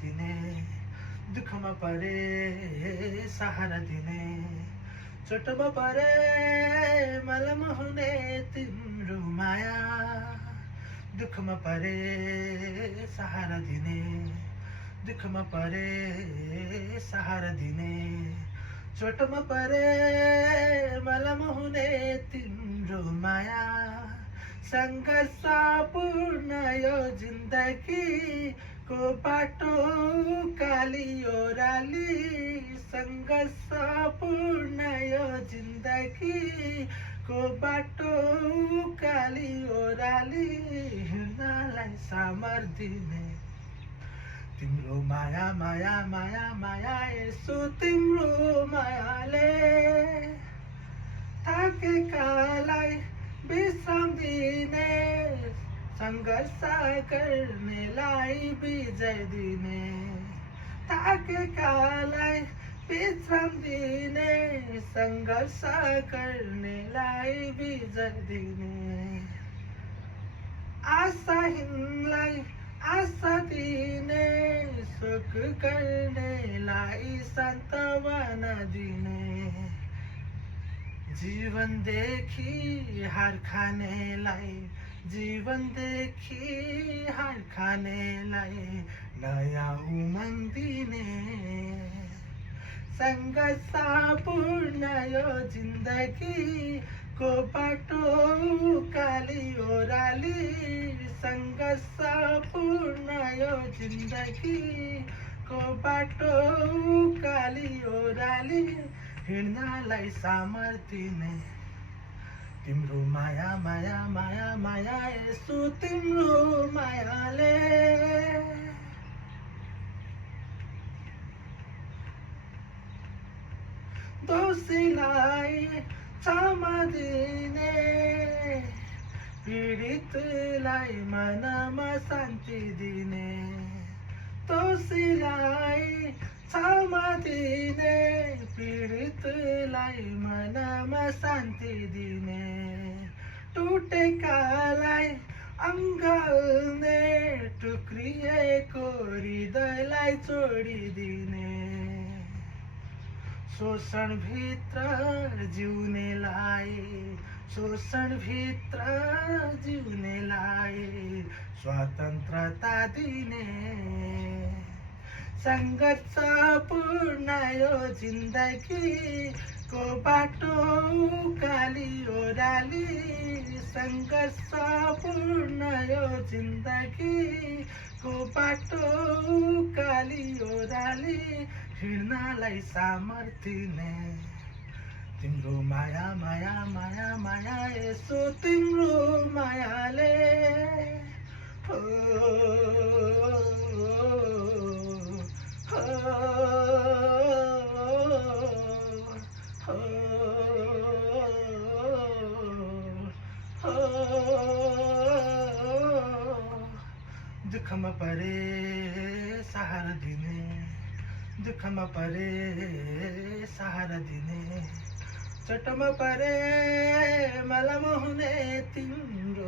दिने, दुःखमा परे सहारा दिने, चोटमा परे मलम हुने तिम्रो माया, दुःखमा परे सहारा दिने, दुःखमा परे सहारा दिने, चोटमा परे मलम हुने तिम्रो माया। सङ्घर्षपूर्ण यो जिन्दगीको बाटो काली ओह्राली, सङ्घर्षपूर्ण यो जिन्दगीको बाटो काली ओह्राली, हिँड्नलाई सामर्थ दिने तिम्रो माया माया माया माया, यसो तिम्रो मायाले थाकेकालाई विश्राम दिने, सङ्घर्ष गर्नेलाई विजय दिने, थाकेकालाई विश्राम दिने, सङ्घर्ष गर्नेलाई विजय दिने, आशाहीनलाई आशा दिने, शोक गर्नेलाई सान्त्वना दिने, जीवनदेखि हार खानेलाई, जीवनदेखि हार खानेलाई नयाँ उमङ्ग दिने, सङ्घर्षपूर्ण यो जिन्दगीको बाटो काली ओह्राली, सङ्घर्षपूर्ण यो जिन्दगीको बाटो काली ओह्राली, हिँड्नलाई सामर्थ दिने तिम्रो माया माया माया माया, यसो तिम्रो मायाले दोषीलाई क्षमा दिने, पीडितलाई मनमा शान्ति दिने, दोषीलाई क्षमा दिने, पीडितलाई मनमा शान्ति दिने, टुटेकालाई अङ्गाल्ने, टुक्रिएको हृदयलाई जोडिदिने, शोषणभित्र जिउनेलाई, शोषणभित्र जिउनेलाई स्वतन्त्रता दिने, सङ्घर्षपूर्ण यो जिन्दगीको बाटो काली ओह्राली, सङ्घर्षपूर्ण यो जिन्दगीको बाटो काली ओह्राली, हिँड्नलाई सामर्थ दिने तिम्रो माया माया माया माया, यसो तिम्रो मायाले हो, हो, हो, हो, दुःखमा परे सहारा दिने, दुःखमा परे सहारा दिने, चोटमा परे मलम हुने तिम्रो